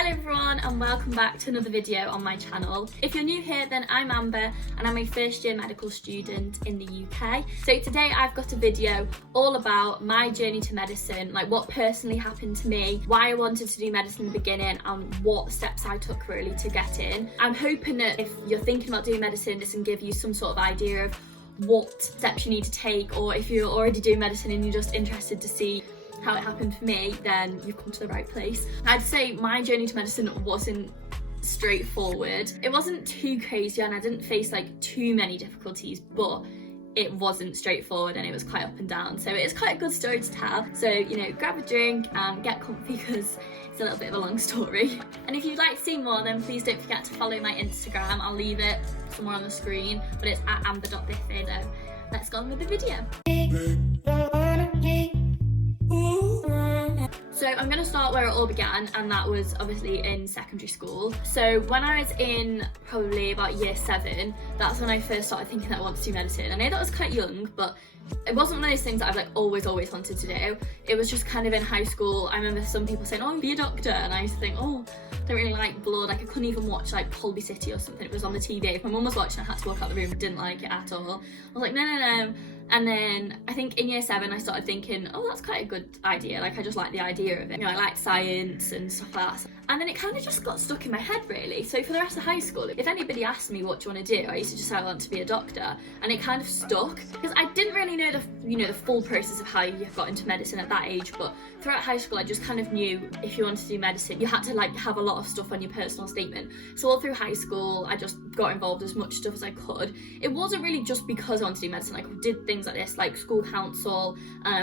Hello everyone and welcome back to another video on my channel. If you're new here, then I'm Amber and I'm a first year medical student in the UK. So today I've got a video all about my journey to medicine, like what personally happened to me, why I wanted to do medicine in the beginning and what steps I took really to get in. I'm hoping that if you're thinking about doing medicine, this can give you some sort of idea of what steps you need to take, or if you're already doing medicine and you're just interested to see how it happened for me, then you've come to the right place. I'd say my journey to medicine wasn't straightforward. It wasn't too crazy and I didn't face like too many difficulties, but it wasn't straightforward and it was quite up and down. So it is quite a good story to tell. So, you know, grab a drink and get comfy because it's a little bit of a long story. And if you'd like to see more, then please don't forget to follow my Instagram. I'll leave it somewhere on the screen, but it's at amber.biffin. So let's go on with the video. So I'm going to start where it all began, and that was obviously in secondary school. So when I was in probably about year 7, that's when I first started thinking that I wanted to do medicine. I know that was quite young, but it wasn't one of those things that I've like always wanted to do. It was just kind of in high school. I remember some people saying, oh, be a doctor, and I used to think, oh, I don't really like blood. Like I couldn't even watch like Colby City or something. It was on the TV. If my mum was watching, I had to walk out the room. I didn't like it at all. I was like, no. And then I think in year 7 I started thinking, oh, that's quite a good idea. Like I just like the idea of it. You know, I like science and stuff like that. And then it kind of just got stuck in my head really. So for the rest of high school, if anybody asked me what do you want to do, I used to just say I want to be a doctor, and it kind of stuck because I didn't really know the full process of how you got into medicine at that age. But throughout high school, I just kind of knew if you wanted to do medicine, you had to like have a lot of stuff on your personal statement. So all through high school, I just got involved as much stuff as I could. It wasn't really just because I wanted to do medicine. Like I did things like this, like school council,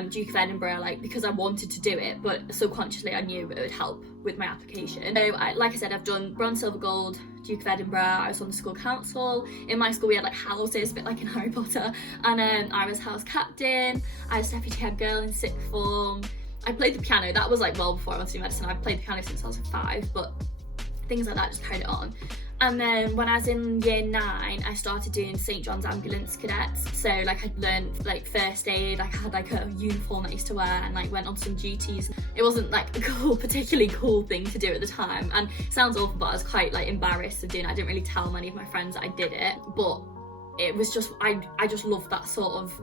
Duke of Edinburgh, like because I wanted to do it, but subconsciously I knew it would help with my application. So like I said, I've done bronze, silver, gold, Duke of Edinburgh. I was on the school council. In my school we had like houses, a bit like in Harry Potter, and I was house captain. I was deputy head girl in sixth form. I played the piano. That was like well before I wanted to do medicine. I've played the piano since I was 5, but things like that just carried it on. And then when I was in year 9, I started doing St. John's Ambulance Cadets. So like I'd learned like first aid, like I had like a uniform that I used to wear, and like went on some duties. It wasn't like a particularly cool thing to do at the time, and it sounds awful, but I was quite like embarrassed of doing it. I didn't really tell many of my friends that I did it, but it was just, I just loved that sort of,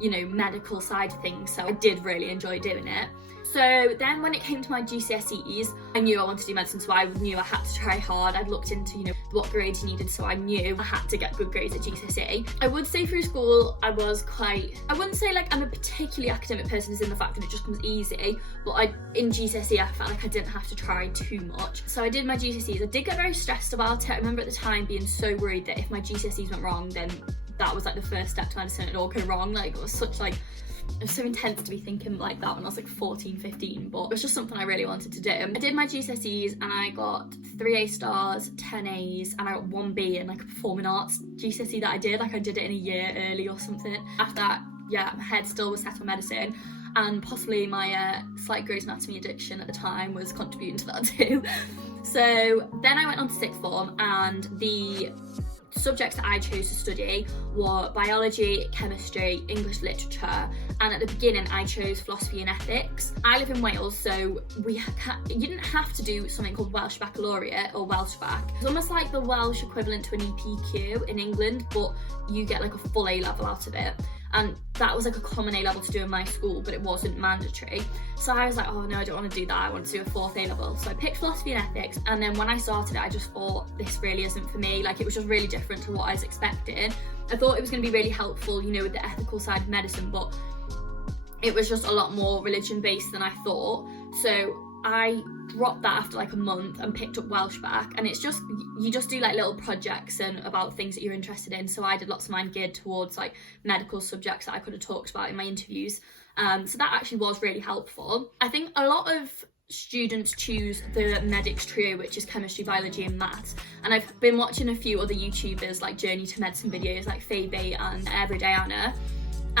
you know, medical side of things, so I did really enjoy doing it. So then when it came to my GCSEs, I knew I wanted to do medicine, so I knew I had to try hard. I'd looked into, you know, what grades you needed, so I knew I had to get good grades at GCSE. I would say through school, I wouldn't say like I'm a particularly academic person as in the fact that it just comes easy, but in GCSE, I felt like I didn't have to try too much. So I did my GCSEs. I did get very stressed about it. I remember at the time being so worried that if my GCSEs went wrong, then that was like the first step to medicine, it'd all go wrong. Like it was so intense to be thinking like that when I was like 14, 15, but it was just something I really wanted to do. I did my GCSEs and I got 3 A stars, 10 A's, and I got 1 B in like a performing arts GCSE that I did. Like I did it in a year early or something. After that, yeah, my head still was set on medicine, and possibly my slight Grey's Anatomy addiction at the time was contributing to that too. So then I went on to sixth form, and the subjects that I chose to study were biology, chemistry, English literature, and at the beginning I chose philosophy and ethics. I live in Wales, so you didn't have to do something called Welsh Baccalaureate or Welsh Bac. It's almost like the Welsh equivalent to an EPQ in England, but you get like a full A level out of it. And that was like a common A level to do in my school, but it wasn't mandatory. So I was like, oh no, I don't want to do that. I want to do a 4th A level. So I picked philosophy and ethics, and then when I started it, I just thought this really isn't for me. Like it was just really different to what I was expecting. I thought it was going to be really helpful, you know, with the ethical side of medicine, but it was just a lot more religion based than I thought. So I dropped that after like a month and picked up Welsh Bac, and it's just, you just do like little projects and about things that you're interested in. So I did lots of mine geared towards like medical subjects that I could have talked about in my interviews. So that actually was really helpful. I think a lot of students choose the medics trio, which is chemistry, biology and maths, and I've been watching a few other YouTubers like Journey to Medicine videos like Phoebe and Everyday Anna,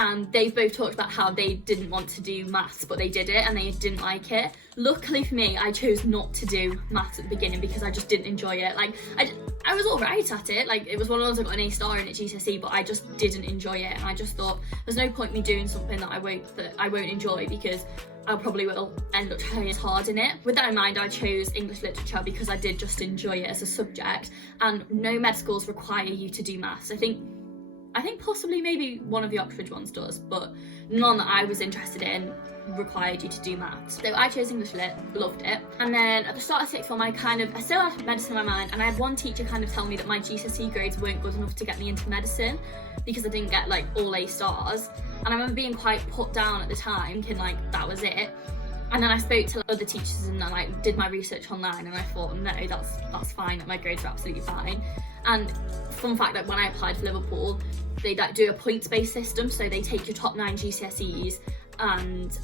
and they've both talked about how they didn't want to do maths, but they did it and they didn't like it. Luckily for me, I chose not to do maths at the beginning because I just didn't enjoy it. Like, I was all right at it. Like, it was one of those I got an A star in at GCSE, but I just didn't enjoy it, and I just thought there's no point me doing something that I won't enjoy, because I probably will end up trying as hard in it. With that in mind, I chose English literature because I did just enjoy it as a subject, and no med schools require you to do maths. I think possibly maybe one of the Oxford ones does, but none that I was interested in required you to do maths. So I chose English Lit, loved it. And then at the start of sixth form, I still had medicine in my mind, and I had one teacher kind of tell me that my GCSE grades weren't good enough to get me into medicine because I didn't get like all A stars. And I remember being quite put down at the time, thinking like that was it. And then I spoke to other teachers and I like did my research online, and I thought, no, that's fine, that my grades are absolutely fine. And fun fact, that when I applied for Liverpool, they like do a points-based system, so they take your top 9 GCSEs and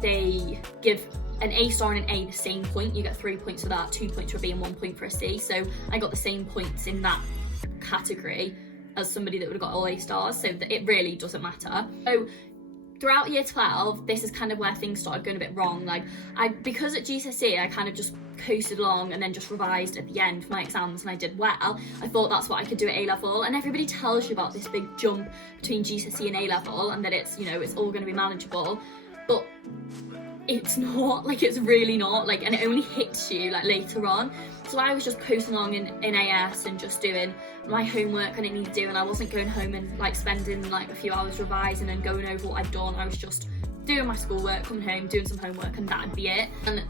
they give an A star and an A the same point. You get 3 points for that, 2 points for a B and 1 point for a C. So I got the same points in that category as somebody that would have got all A stars, so that it really doesn't matter. So throughout year 12, this is kind of where things started going a bit wrong. Like, because at GCSE I kind of just coasted along and then just revised at the end for my exams, and I did well. I thought that's what I could do at A level, and everybody tells you about this big jump between GCSE and A level, and that it's, you know, it's all going to be manageable, but it's not. Like, it's really not. Like, and it only hits you like later on. So I was just coasting along in AS and just doing my homework I didn't need to do, and I wasn't going home and like spending like a few hours revising and going over what I'd done. I was just doing my schoolwork, coming home, doing some homework, and that'd be it. And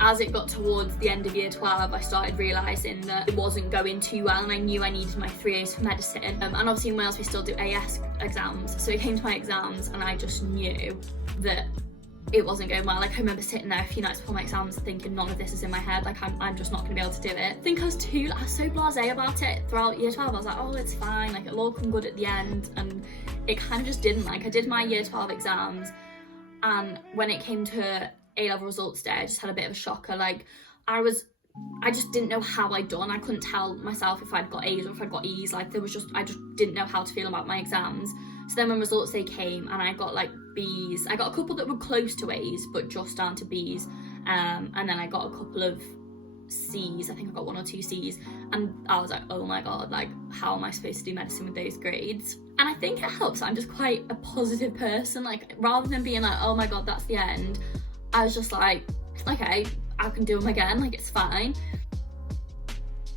as it got towards the end of year 12, I started realising that it wasn't going too well, and I knew I needed my 3 A's for medicine. And obviously in Wales we still do AS exams, so it came to my exams and I just knew that it wasn't going well. Like, I remember sitting there a few nights before my exams thinking, none of this is in my head, like I'm just not going to be able to do it. I think I was so blasé about it throughout year 12. I was like, oh, it's fine, like it'll all come good at the end, and it kind of just didn't. Like, I did my year 12 exams, and when it came to A-level results day, I just had a bit of a shocker. Like, I just didn't know how I'd done. I couldn't tell myself if I'd got A's or if I'd got E's. Like, I just didn't know how to feel about my exams. So then when results day came and I got like B's, I got a couple that were close to A's but just down to B's, and then I got a couple of C's. I think I got 1 or 2 C's, and I was like, oh my god, like how am I supposed to do medicine with those grades? And I think it helps. I'm just quite a positive person. Like, rather than being like, oh my god, that's the end, I was just like, okay, I can do them again, like it's fine.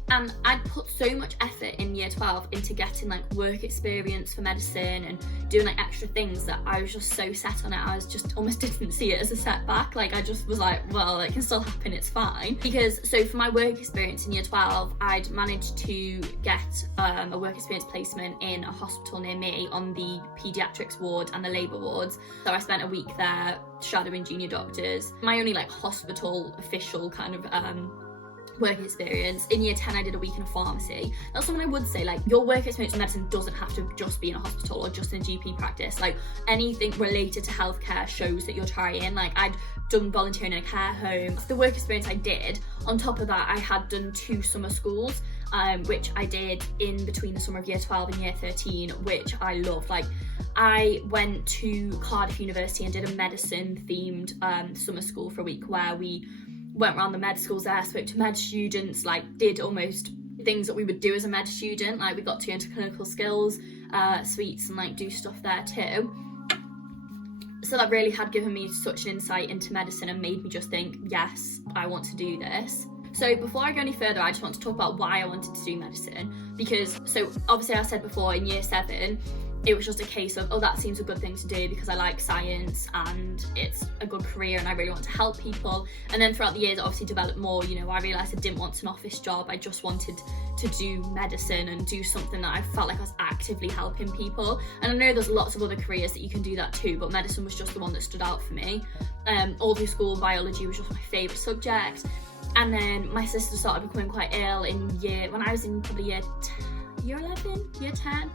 And I'd put so much effort in year 12 into getting like work experience for medicine and doing like extra things that I was just so set on it. I was just almost didn't see it as a setback. Like, I just was like, well, it can still happen, it's fine. Because so for my work experience in year 12, I'd managed to get a work experience placement in a hospital near me on the paediatrics ward and the labour wards. So I spent a week there shadowing junior doctors. My only like hospital official kind of work experience. In year 10 I did a week in a pharmacy. That's something I would say, like, your work experience in medicine doesn't have to just be in a hospital or just in a GP practice. Like, anything related to healthcare shows that you're trying. Like, I'd done volunteering in a care home. The work experience I did, on top of that I had done 2 summer schools, which I did in between the summer of year 12 and year 13, which I loved. Like, I went to Cardiff University and did a medicine themed summer school for a week, where we went around the med schools there, spoke to med students, like did almost things that we would do as a med student. Like, we got to go into clinical skills suites and like do stuff there too. So that really had given me such an insight into medicine and made me just think, yes, I want to do this. So before I go any further, I just want to talk about why I wanted to do medicine. Because, so obviously I said before, in year 7 it was just a case of, oh, that seems a good thing to do because I like science and it's a good career and I really want to help people. And then throughout the years, it obviously developed more. You know, I realised I didn't want an office job. I just wanted to do medicine and do something that I felt like I was actively helping people. And I know there's lots of other careers that you can do that too, but medicine was just the one that stood out for me. All through school, biology was just my favourite subject. And then my sister started becoming quite ill when I was in probably year 11, year 10.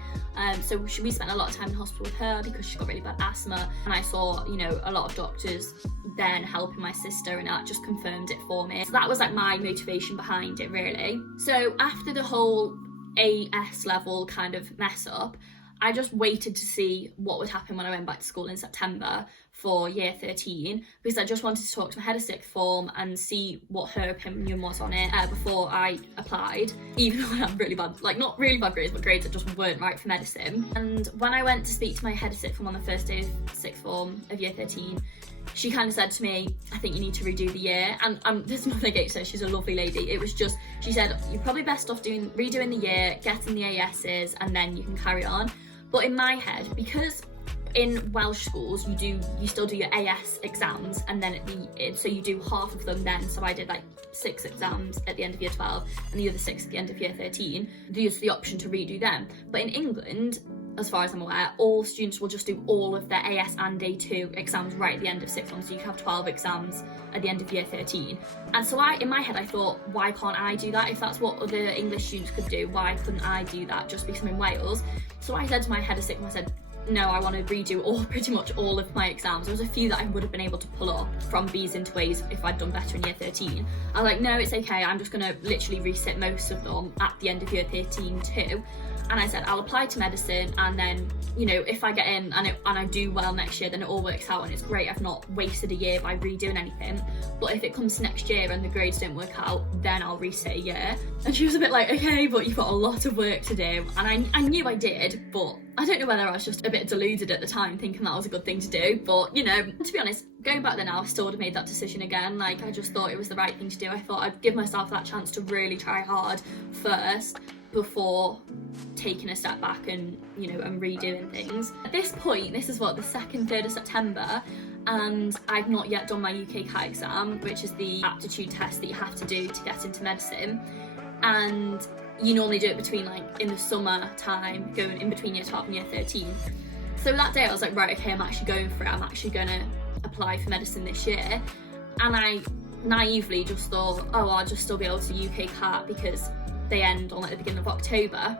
So we spent a lot of time in hospital with her because she got really bad asthma, and I saw, you know, a lot of doctors then helping my sister, and that just confirmed it for me. So that was like my motivation behind it, really. So after the whole AS level kind of mess up, I just waited to see what would happen when I went back to school in September for year 13, because I just wanted to talk to my head of sixth form and see what her opinion was on it before I applied, even though I had really bad, like not really bad grades, but grades that just weren't right for medicine. And when I went to speak to my head of sixth form on the first day of sixth form of year 13, she kind of said to me, I think you need to redo the year. And there's nothing against her, she's a lovely lady. It was just, she said, you're probably best off redoing the year, getting the ASs, and then you can carry on. But in my head, because in Welsh schools you still do your AS exams, and then so you do half of them then. So I did like 6 exams at the end of year 12 and the other 6 at the end of year 13. There's the option to redo them. But in England, as far as I'm aware, all students will just do all of their AS and A2 exams right at the end of sixth form, so you have 12 exams at the end of year 13. And so in my head I thought, why can't I do that? If that's what other English students could do, why couldn't I do that just because I'm in Wales? So I said to my head of sixth form, I said, no, I want to redo pretty much all of my exams. There was a few that I would have been able to pull off from B's into A's if I'd done better in year 13. I was like, no, it's okay, I'm just going to literally resit most of them at the end of year 13 too. And I said, I'll apply to medicine, and then, you know, if I get in and I do well next year, then it all works out and it's great. I've not wasted a year by redoing anything. But if it comes to next year and the grades don't work out, then I'll resit a year. And she was a bit like, okay, but you've got a lot of work to do. And I knew I did, but I don't know whether I was just a bit deluded at the time, thinking that was a good thing to do. But, you know, to be honest, going back there now, I still would have made that decision again. Like, I just thought it was the right thing to do. I thought I'd give myself that chance to really try hard first before taking a step back and, you know, and redoing things. At this point, this is what, the 2nd, 3rd of September, and I've not yet done my UK CAT exam, which is the aptitude test that you have to do to get into medicine. And you normally do it between, like, in the summer time, going in between year 12 and year 13. So that day I was like, right, okay, I'm actually going for it. I'm actually going to apply for medicine this year. And I naively just thought, oh, I'll just still be able to UK CAT because they end on, like, the beginning of October.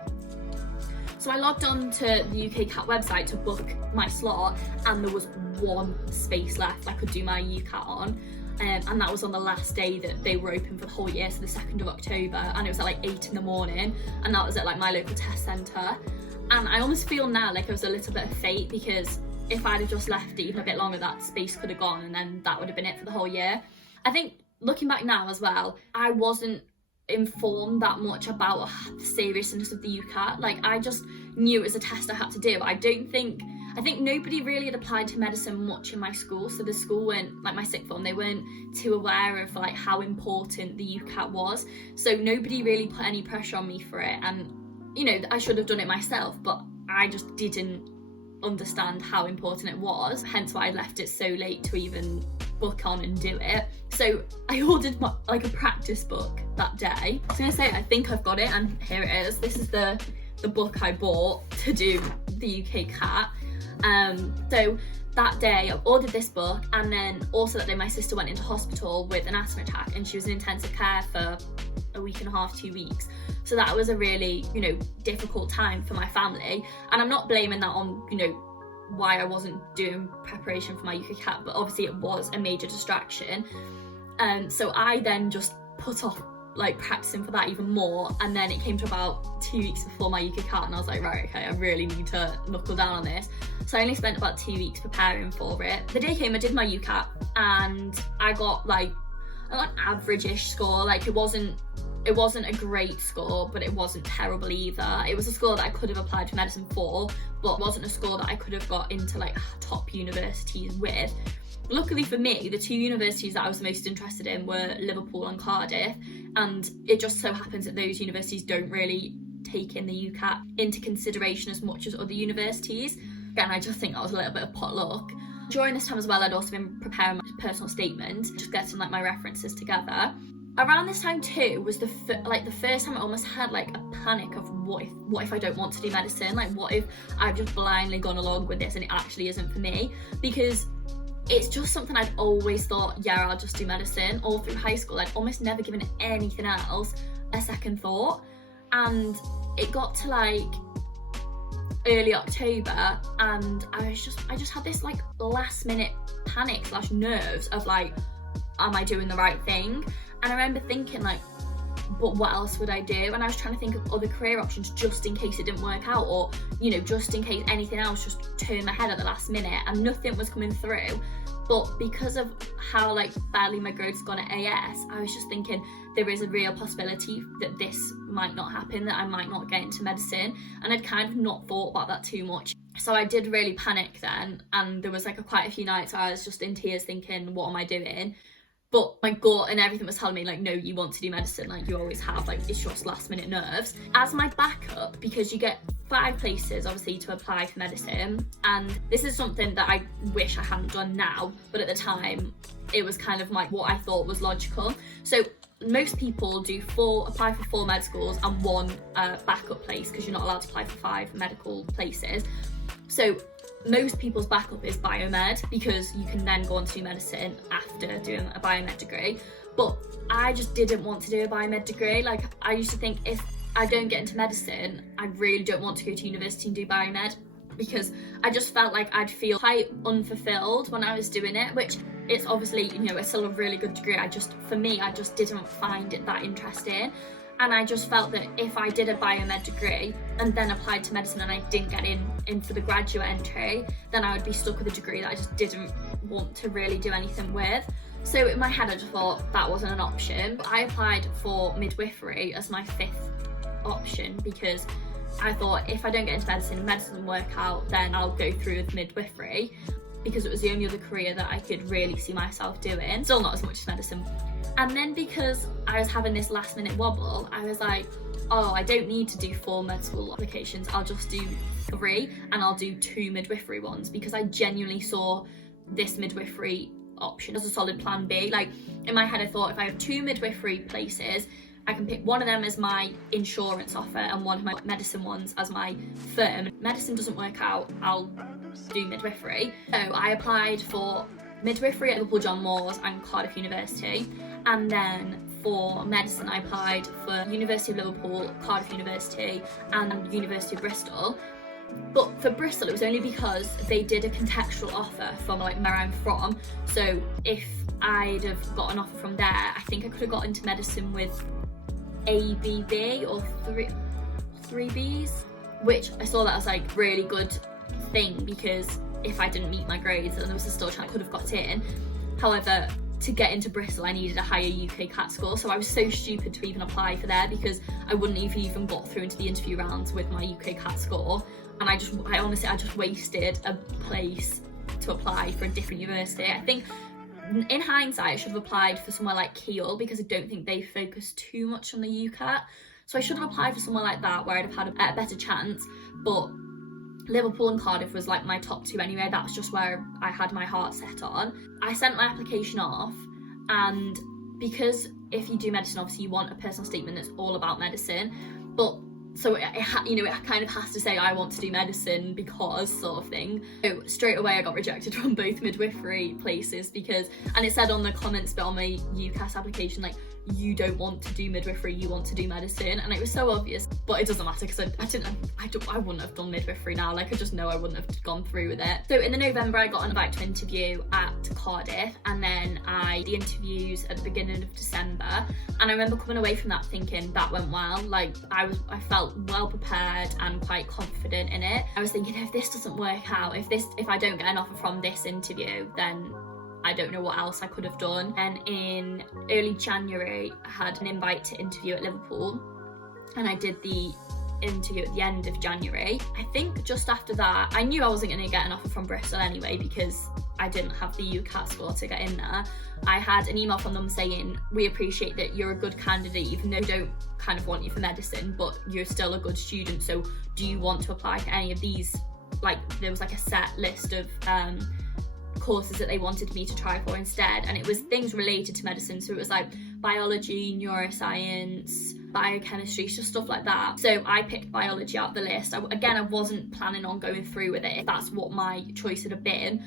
So I logged on to the UK CAT website to book my slot, and there was 1 space left I could do my UCAT on. And that was on the last day that they were open for the whole year, so the 2nd of October, and it was at like 8 in the morning, and that was at like my local test centre. And I almost feel now like it was a little bit of fate, because if I'd have just left it even a bit longer, that space could have gone, and then that would have been it for the whole year. I think looking back now as well, I wasn't informed that much about the seriousness of the UCAT. Like, I just knew it was a test I had to do. I think nobody really had applied to medicine much in my school, so the school weren't, like my sixth form, they weren't too aware of like how important the UCAT was, so nobody really put any pressure on me for it. And, you know, I should have done it myself, but I just didn't understand how important it was, hence why I left it so late to even book on and do it. So I ordered like a practice book that day. I was gonna say, I think I've got it, and here it is. This is the book I bought to do the UK CAT. So that day I ordered this book, and then also that day my sister went into hospital with an asthma attack, and she was in intensive care for a week and a half, 2 weeks. So that was a really, you know, difficult time for my family, and I'm not blaming that on, you know, why I wasn't doing preparation for my UK CAT, but obviously it was a major distraction. So I then just put off like practicing for that even more, and then it came to about 2 weeks before my UK CAT, and I was like, right, okay, I really need to knuckle down on this. So I only spent about 2 weeks preparing for it. The day came, I did my UCAT, and I got like an average-ish score. Like, it wasn't a great score, but it wasn't terrible either. It was a score that I could have applied to medicine for, but it wasn't a score that I could have got into like top universities with. Luckily for me, the 2 universities that I was most interested in were Liverpool and Cardiff, and it just so happens that those universities don't really take in the UCAT into consideration as much as other universities. Again, I just think that was a little bit of pot luck. During this time as well, I'd also been preparing my personal statement, just getting like my references together. Around this time too was the first time I almost had like a panic of what if I don't want to do medicine? Like, what if I've just blindly gone along with this and it actually isn't for me? Because it's just something I'd always thought, yeah, I'll just do medicine. All through high school, I'd almost never given anything else a second thought. And it got to like early October, and I just had this like last minute panic / nerves of like, am I doing the right thing? And I remember thinking like, but what else would I do? And I was trying to think of other career options just in case it didn't work out, or, you know, just in case anything else just turned my head at the last minute, and nothing was coming through. But because of how like badly my grades gone at AS, I was just thinking there is a real possibility that this might not happen, that I might not get into medicine, and I'd kind of not thought about that too much. So I did really panic then, and there was like quite a few nights where I was just in tears thinking, what am I doing? But my gut and everything was telling me, like, no, you want to do medicine, like you always have, like it's just last minute nerves. As my backup, because you get 5 places obviously to apply for medicine, and this is something that I wish I hadn't done now, but at the time it was kind of like what I thought was logical. So most people do apply for 4 med schools and 1 backup place, because you're not allowed to apply for 5 medical places. So most people's backup is biomed, because you can then go on to do medicine after doing a biomed degree. But I just didn't want to do a biomed degree. Like, I used to think, if I don't get into medicine, I really don't want to go to university and do biomed, because I just felt like I'd feel quite unfulfilled when I was doing it, which it's obviously, you know, it's still a really good degree. For me, I just didn't find it that interesting. And I just felt that if I did a biomed degree and then applied to medicine and I didn't get in for the graduate entry, then I would be stuck with a degree that I just didn't want to really do anything with. So in my head, I just thought that wasn't an option. I applied for midwifery as my 5th option, because I thought if I don't get into medicine doesn't work out, then I'll go through with midwifery, because it was the only other career that I could really see myself doing. Still not as much as medicine. And then because I was having this last minute wobble, I was like, oh, I don't need to do 4 med school applications, I'll just do 3, and I'll do 2 midwifery ones, because I genuinely saw this midwifery option as a solid plan B. Like, in my head I thought, if I have 2 midwifery places, I can pick one of them as my insurance offer and one of my medicine ones as my firm. Medicine doesn't work out, I'll do midwifery. So I applied for midwifery at Liverpool John Moores and Cardiff University, and then for medicine I applied for University of Liverpool, Cardiff University and University of Bristol. But for Bristol it was only because they did a contextual offer from like where I'm from. So if I'd have got an offer from there, I think I could have got into medicine with ABB or 3Bs, which I saw that as like really good thing, because if I didn't meet my grades and there was still a chance I could have got in. However, to get into Bristol I needed a higher UK CAT score, so I was so stupid to even apply for there, because I wouldn't have even got through into the interview rounds with my UK CAT score, and I honestly just wasted a place to apply for a different university. I think in hindsight I should have applied for somewhere like Keele, because I don't think they focus too much on the UCAT, so I should have applied for somewhere like that where I'd have had a better chance. But Liverpool and Cardiff was like my top 2 anyway. That's just where I had my heart set on. I sent my application off, and because if you do medicine, obviously you want a personal statement that's all about medicine, but so it kind of has to say I want to do medicine because sort of thing. So straight away I got rejected from both midwifery places, and it said on the comments bit on my UCAS application, like, you don't want to do midwifery, you want to do medicine, and it was so obvious. But it doesn't matter, because I wouldn't have done midwifery now. Like, I just know I wouldn't have gone through with it. So in the November I got an invite to interview at Cardiff, and then the interviews at the beginning of December, and I remember coming away from that thinking that went well. Like, I felt well prepared and quite confident in it. I was thinking, if this doesn't work out, if I don't get an offer from this interview, then I don't know what else I could have done. And in early January I had an invite to interview at Liverpool, and I did the interview at the end of January. I think just after that I knew I wasn't going to get an offer from Bristol anyway, because I didn't have the UCAT score to get in there. I had an email from them saying, we appreciate that you're a good candidate, even though we don't kind of want you for medicine, but you're still a good student, so do you want to apply for any of these? Like, there was like a set list of courses that they wanted me to try for instead, and it was things related to medicine, so it was like biology, neuroscience, biochemistry, just stuff like that. So I picked biology out of the list. I wasn't planning on going through with it if that's what my choice had been,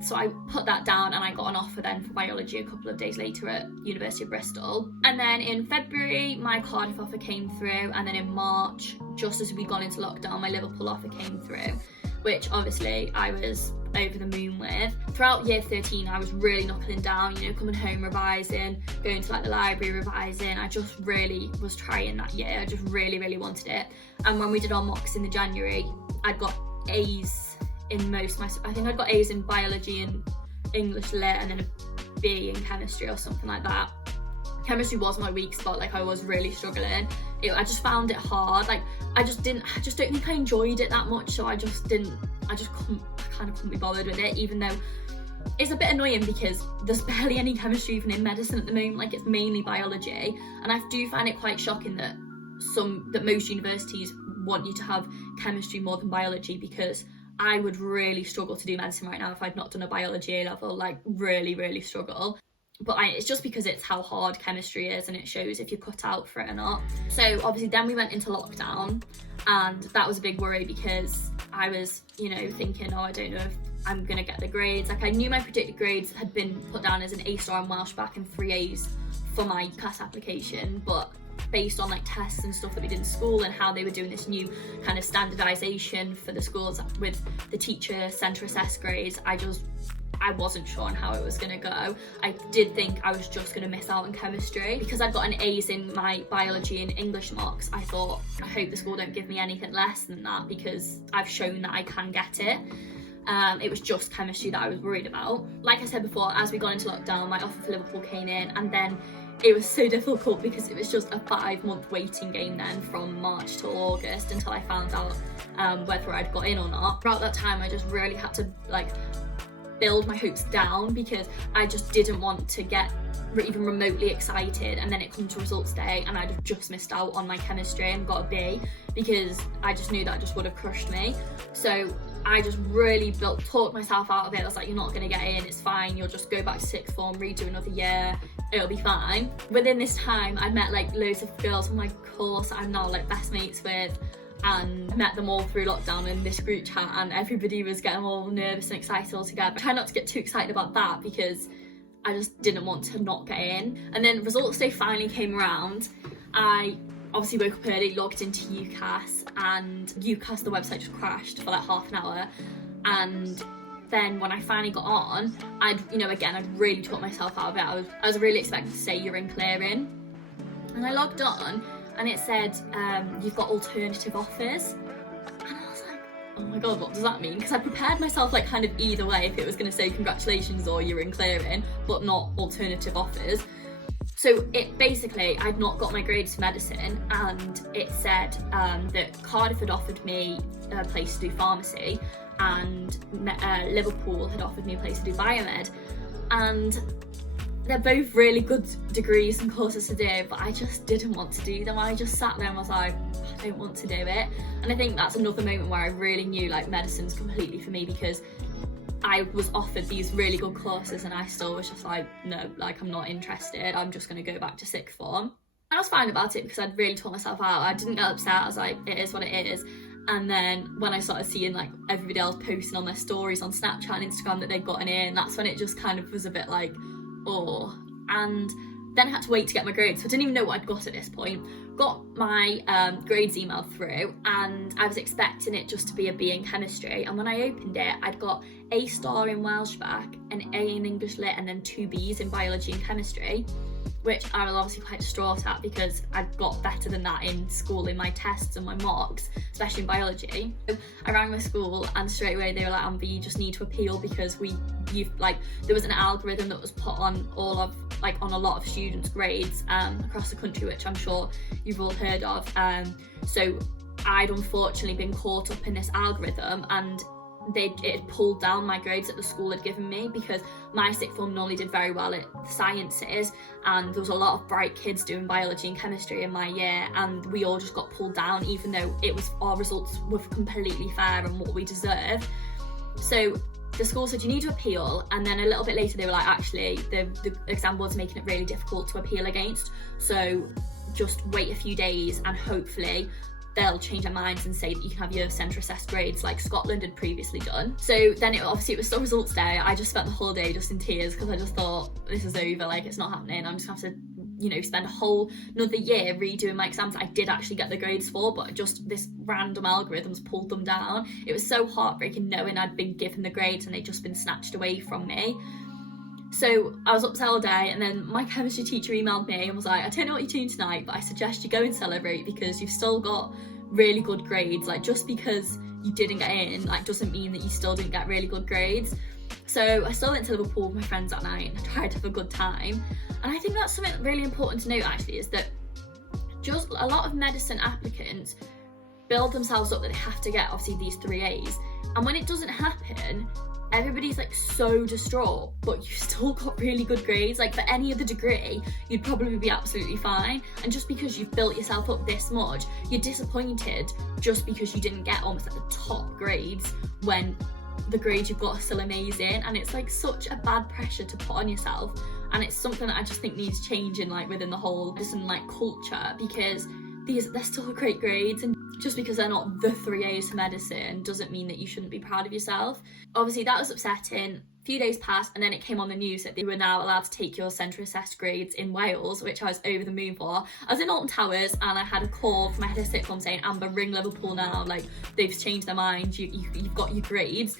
so I put that down, and I got an offer then for biology a couple of days later at University of Bristol. And then in February my Cardiff offer came through, and then in March, just as we'd gone into lockdown, my Liverpool offer came through, which obviously I was over the moon with. Throughout year 13, I was really knuckling down, you know, coming home revising, going to like the library revising. I just really was trying that year. I just really wanted it. And when we did our mocks in the January, I'd got A's in most of my, I think I'd got A's in biology and English lit, and then a B in chemistry or something like that. Chemistry was my weak spot, like I was really struggling. I just found it hard, like I just don't think I enjoyed it that much, so I kind of couldn't be bothered with it, even though it's a bit annoying because there's barely any chemistry even in medicine at the moment, like it's mainly biology. And I do find it quite shocking that most universities want you to have chemistry more than biology, because I would really struggle to do medicine right now if I'd not done a biology A level, like really struggle. But it's just because it's how hard chemistry is, and it shows if you're cut out for it or not. So obviously then we went into lockdown, and that was a big worry because I was, you know, thinking, oh, I don't know if I'm gonna get the grades. Like I knew my predicted grades had been put down as an A star in Welsh back and 3 A's for my UCAS application, but based on like tests and stuff that we did in school and how they were doing this new kind of standardization for the schools with the teacher centre assessed grades, I wasn't sure on how it was going to go. I did think I was just going to miss out on chemistry. Because I'd gotten A's in my biology and English mocks, I thought, I hope the school don't give me anything less than that, because I've shown that I can get it. It was just chemistry that I was worried about. Like I said before, as we got into lockdown, my offer for Liverpool came in, and then it was so difficult because it was just a 5-month waiting game then from March till August until I found out whether I'd got in or not. Throughout that time, I just really had to like build my hopes down, because I just didn't want to get even remotely excited and then it come to results day and I'd have just missed out on my chemistry and got a B, because I just knew that just would have crushed me. So I just really talked myself out of it. I was like, you're not going to get in, it's fine, you'll just go back to sixth form, redo another year, it'll be fine. Within this time I met like loads of girls from my course I'm now like best mates with, and met them all through lockdown in this group chat, and everybody was getting all nervous and excited all together. I try not to get too excited about that because I just didn't want to not get in. And then results day finally came around. I obviously woke up early, logged into UCAS, and UCAS, the website just crashed for like half an hour. And then when I finally got on, I'd really taught myself out of it. I was really expecting to say you're in clearing. And I logged on, and it said, you've got alternative offers. And I was like, oh my God, what does that mean? Because I prepared myself like kind of either way, if it was going to say congratulations or you're in clearing, but not alternative offers. So it basically, I'd not got my grades for medicine, and it said that Cardiff had offered me a place to do pharmacy, and Liverpool had offered me a place to do biomed. And they're both really good degrees and courses to do, but I just didn't want to do them. I just sat there and was like, I don't want to do it. And I think that's another moment where I really knew like medicine's completely for me, because I was offered these really good courses and I still was just like, no, like I'm not interested. I'm just going to go back to sixth form. I was fine about it because I'd really taught myself out. I didn't get upset. I was like, it is what it is. And then when I started seeing like everybody else posting on their stories on Snapchat and Instagram that they'd gotten in, that's when it just kind of was a bit like, oh. And then I had to wait to get my grades, so I didn't even know what I'd got at this point. Got my grades email through, and I was expecting it just to be a B in chemistry, and when I opened it, I'd got A star in Welsh back, an A in English lit, and then 2 B's in biology and chemistry, which I was obviously quite distraught at because I'd got better than that in school in my tests and my mocks, especially in biology. So I rang my school and straight away they were like, Amber, you just need to appeal because there was an algorithm that was put on on a lot of students' grades across the country, which I'm sure you've all heard of. So I'd unfortunately been caught up in this algorithm, and it had pulled down my grades that the school had given me, because my sixth form normally did very well at the sciences, and there was a lot of bright kids doing biology and chemistry in my year, and we all just got pulled down even though our results were completely fair and what we deserved. So the school said you need to appeal, and then a little bit later they were like, actually the exam board's making it really difficult to appeal against, so just wait a few days and hopefully they'll change their minds and say that you can have your centre assessed grades like Scotland had previously done. So then it was still results day. I just spent the whole day just in tears because I just thought, this is over, like it's not happening, I'm just gonna have to spend a whole another year redoing my exams I did actually get the grades for, but just this random algorithms pulled them down. It was so heartbreaking knowing I'd been given the grades and they'd just been snatched away from me. So I was upset all day, and then my chemistry teacher emailed me and was like, I don't know what you're doing tonight, but I suggest you go and celebrate because you've still got really good grades. Like, just because you didn't get in, like, doesn't mean that you still didn't get really good grades. So I still went to Liverpool with my friends that night and I tried to have a good time. And I think that's something really important to note actually, is that just a lot of medicine applicants build themselves up that they have to get obviously these 3 A's, and when it doesn't happen, everybody's like so distraught, but you've still got really good grades. Like, for any other degree you'd probably be absolutely fine, and just because you've built yourself up this much, you're disappointed just because you didn't get almost at the top grades when the grades you've got are still amazing. And it's like such a bad pressure to put on yourself, and it's something that I just think needs changing, like within the whole medicine like culture, because they're still great grades, and just because they're not the 3 A's for medicine doesn't mean that you shouldn't be proud of yourself. Obviously that was upsetting. A few days passed and then it came on the news that they were now allowed to take your centre assessed grades in Wales, which I was over the moon for. I was in Alton Towers and I had a call from my head of sitcom saying, Amber, ring Liverpool now, like they've changed their mind, you've got your grades.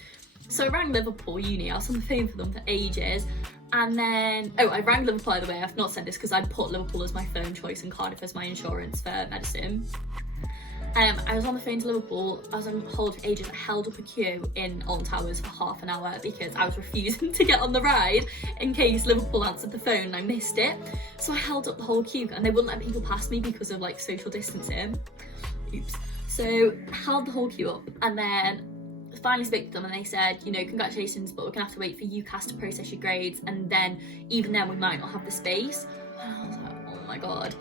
So I rang Liverpool Uni, I was on the phone for them for ages. And then, I rang Liverpool, by the way, I've not said this because I'd put Liverpool as my phone choice and Cardiff as my insurance for medicine. I was on the phone to Liverpool, I was on hold for ages, I held up a queue in Alton Towers for half an hour because I was refusing to get on the ride in case Liverpool answered the phone and I missed it. So I held up the whole queue and they wouldn't let people pass me because of like social distancing. Oops. So I held the whole queue up and then finally spoke to them and they said, congratulations, but we're gonna have to wait for UCAS to process your grades, and then even then we might not have the space. And I was like, oh my god.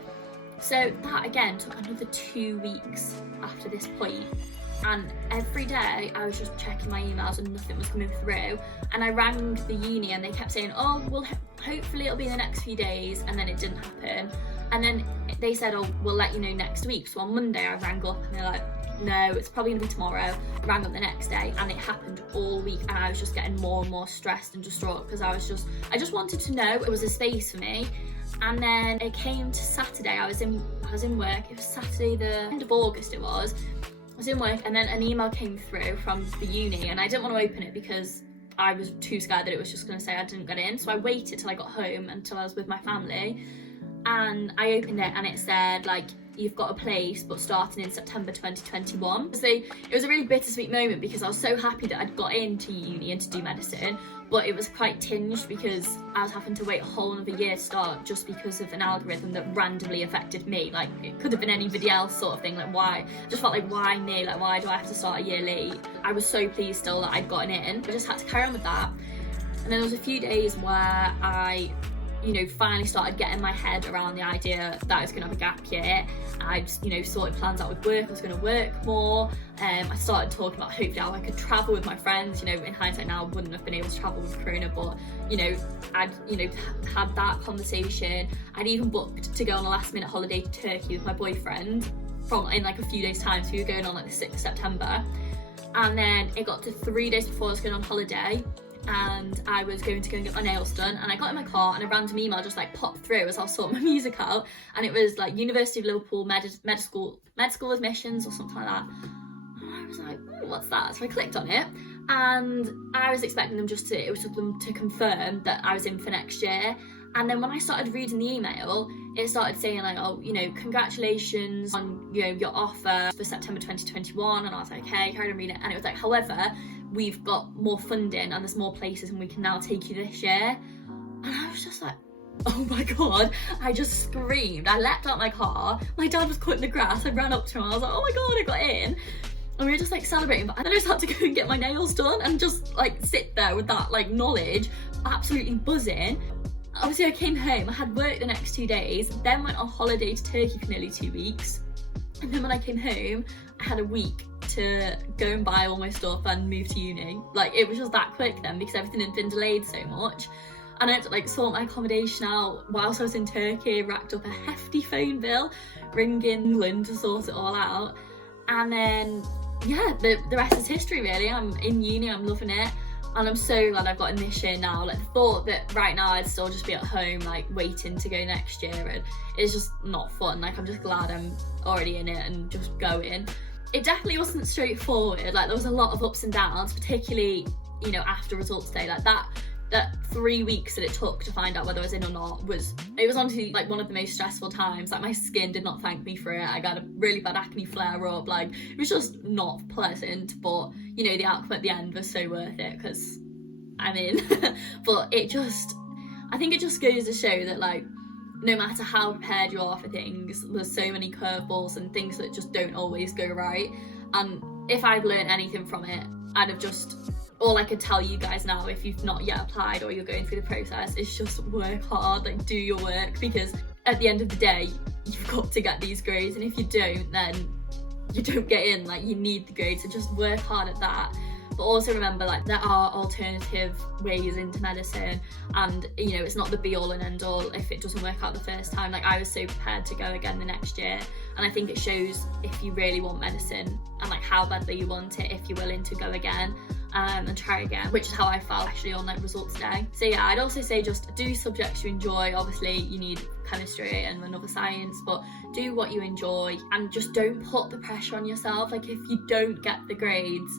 So that again took another 2 weeks after this point, and every day I was just checking my emails and nothing was coming through. And I rang the uni and they kept saying, oh well, hopefully it'll be in the next few days, and then it didn't happen. And then they said, oh, we'll let you know next week. So on Monday I rang up and they're like, no, it's probably gonna be tomorrow. Rang up the next day and it happened all week, and I was just getting more and more stressed and distraught because I just wanted to know it was a space for me. And then it came to Saturday, I was in work, it was Saturday the end of August I was in work, and then an email came through from the uni and I didn't want to open it because I was too scared that it was just gonna say I didn't get in. So I waited till I got home, until I was with my family, and I opened it and it said like, you've got a place but starting in September 2021. So it was a really bittersweet moment because I was so happy that I'd got into uni and to do medicine, but it was quite tinged because I was having to wait a whole another year to start just because of an algorithm that randomly affected me. Like, it could have been anybody else sort of thing. Like, why? I just felt like, why me? Like, why do I have to start a year late? I was so pleased still that I'd gotten in. I just had to carry on with that. And then there was a few days where I finally started getting my head around the idea that I was going to have a gap year. I just, sorted plans out with work, I was going to work more. I started talking about hopefully how I could travel with my friends. In hindsight now, I wouldn't have been able to travel with Corona, but, I'd, had that conversation. I'd even booked to go on a last minute holiday to Turkey with my boyfriend in like a few days time. So we were going on like the 6th of September. And then it got to 3 days before I was going on holiday, and I was going to go and get my nails done, and I got in my car and a random email just like popped through as I was sorting my music out, and it was like University of Liverpool med school admissions or something like that. And I was like, what's that? So I clicked on it, and I was expecting them it was them to confirm that I was in for next year. And then when I started reading the email, it started saying like, oh, congratulations on your offer for September 2021. And I was like, okay, carried on reading it, and it was like, however, we've got more funding and there's more places and we can now take you this year. And I was just like, oh my god, I just screamed. I leapt out my car, my dad was cutting the grass, I ran up to him, I was like, oh my god, I got in. And we were just like celebrating, but then I just had to go and get my nails done and just like sit there with that like knowledge, absolutely buzzing. Obviously I came home, I had work the next 2 days, then went on holiday to Turkey for nearly 2 weeks. And then when I came home, I had a week to go and buy all my stuff and move to uni. Like, it was just that quick then because everything had been delayed so much. And I had to like sort my accommodation out whilst I was in Turkey, racked up a hefty phone bill, ringing England to sort it all out. And then, yeah, the rest is history really. I'm in uni, I'm loving it. and I'm so glad I've got in this year now. Like, the thought that right now I'd still just be at home like waiting to go next year, and it's just not fun. Like, I'm just glad I'm already in it and just going. It definitely wasn't straightforward. Like, there was a lot of ups and downs, particularly, you know, after results day. Like, that 3 weeks that it took to find out whether I was in or not was honestly like one of the most stressful times. Like, my skin did not thank me for it. I got a really bad acne flare up. Like, it was just not pleasant, but you know, the outcome at the end was so worth it because I'm in. But I think it just goes to show that, like, no matter how prepared you are for things, there's so many curveballs and things that just don't always go right. And if I've learned anything from it, I'd have just, all I could tell you guys now, if you've not yet applied or you're going through the process, is just work hard, like, do your work, because at the end of the day, you've got to get these grades, and if you don't, then you don't get in. Like, you need the grades, so just work hard at that. But also remember, like, there are alternative ways into medicine, and you know, it's not the be all and end all if it doesn't work out the first time. Like, I was so prepared to go again the next year, and I think it shows if you really want medicine and like how badly you want it, if you're willing to go again and try again, which is how I felt actually on like results day. So yeah, I'd also say just do subjects you enjoy. Obviously you need chemistry and another science, but do what you enjoy and just don't put the pressure on yourself. Like, if you don't get the grades,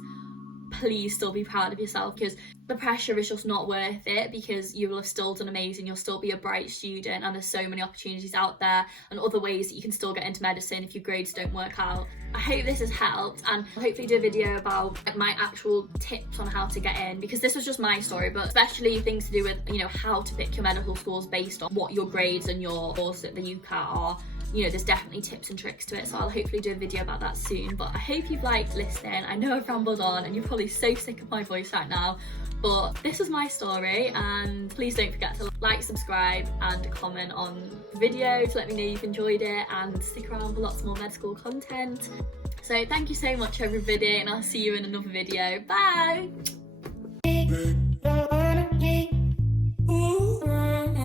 please still be proud of yourself, because the pressure is just not worth it, because you will have still done amazing, you'll still be a bright student, and there's so many opportunities out there and other ways that you can still get into medicine if your grades don't work out. I hope this has helped, and I'll hopefully do a video about like my actual tips on how to get in, because this was just my story, but especially things to do with, you know, how to pick your medical schools based on what your grades and your course at the UCAT are. You know, there's definitely tips and tricks to it, so I'll hopefully do a video about that soon. But I hope you've liked listening. I know I've rambled on and you're probably so sick of my voice right now, but this is my story, and please don't forget to like, subscribe and comment on the video to let me know you've enjoyed it, and stick around for lots more med school content. So thank you so much everybody, and I'll see you in another video. Bye!